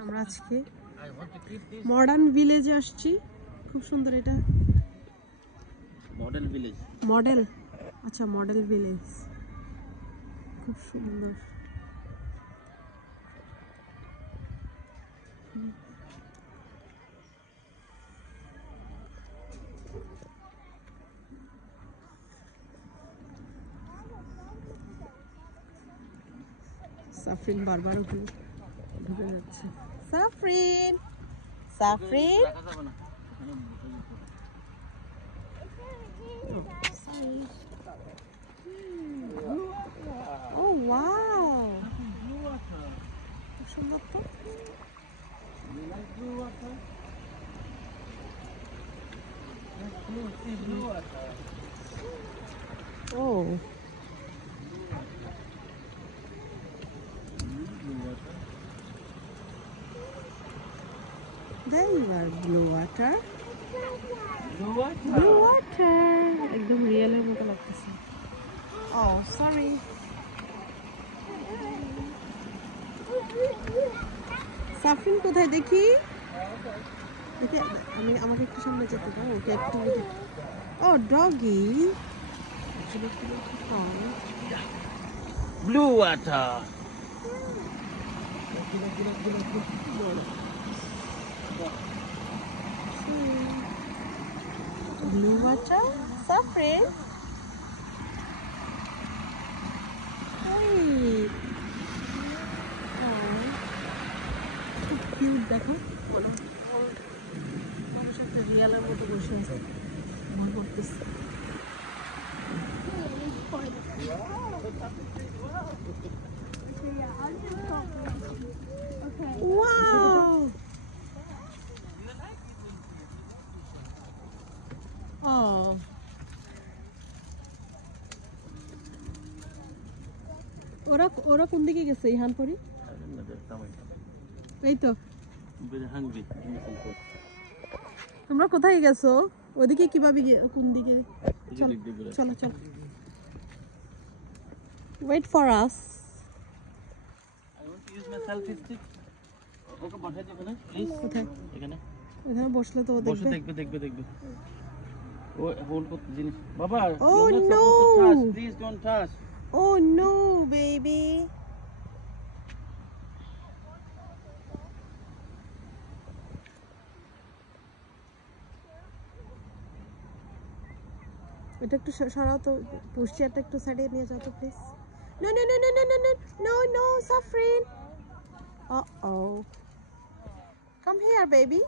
আমরা আজকে মডার্ন ভিলেজে আসছি। খুব সুন্দর এটা মডেল ভিলেজ। মডেল, আচ্ছা মডেল ভিলেজ, খুব সুন্দর। সাফরিন বারবার ঢুকে যাচ্ছে। সাফরিন, সাফরিন, ও ওয়াও, খুব সুন্দর তো। ও there you are, blue water, blue water, একদম রিয়েলের মতো লাগতেছে। ও সরি, সাফরিন কোথায় দেখি? আমাকে একটু সামনে যেতে দাও। ওকে একটু, ও doggy, blue water. Blue water, Safrin, খুব কিউট দেখো। মানুষ একটা রিয়ালের মতো বসে আছে, মনে করতেছে। Wow! Oh. ওরা কোন দিকে গেছে ইহান পরি? এই তো। তোমরা কোথায় গেছো? ওদিকে কিভাবে কোন দিকে? চলো চলো চলো। Wait for us. I want to use my selfie stick. ওকে বসাই দিও না প্লিজ। কোথায়? এখানে। এখানে বসলে তো বসে দেখবে। ও হোল্ড করতে জিনিস। বাবা, oh no, please don't touch. Oh no, baby. এটা একটু সরাও তো, পুশচারটা একটু সাইডে নিয়ে যাও তো please. No no no no no no no no no, Safrin. Uh-oh. Come here, baby.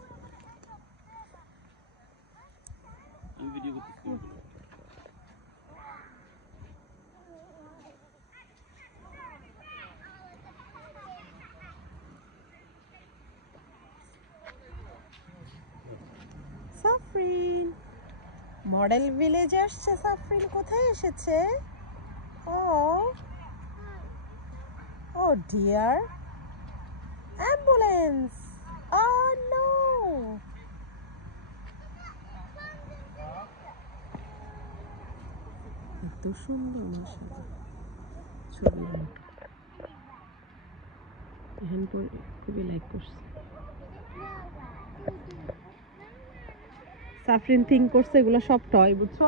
আমি ভিডিও করতেছি। Safrin. মডেল ভিলেজে আসছে সাফরিন। কোথায় এসেছে? ও ডিয়ার, অ্যাম্বুলেন্স। Oh no! এত সুন্দর মাশাআল্লাহ ছবি, এখন খুবই লাইক করছে। সাফরিন থিঙ্ক করছে এগুলো সব টয়, বুঝছো?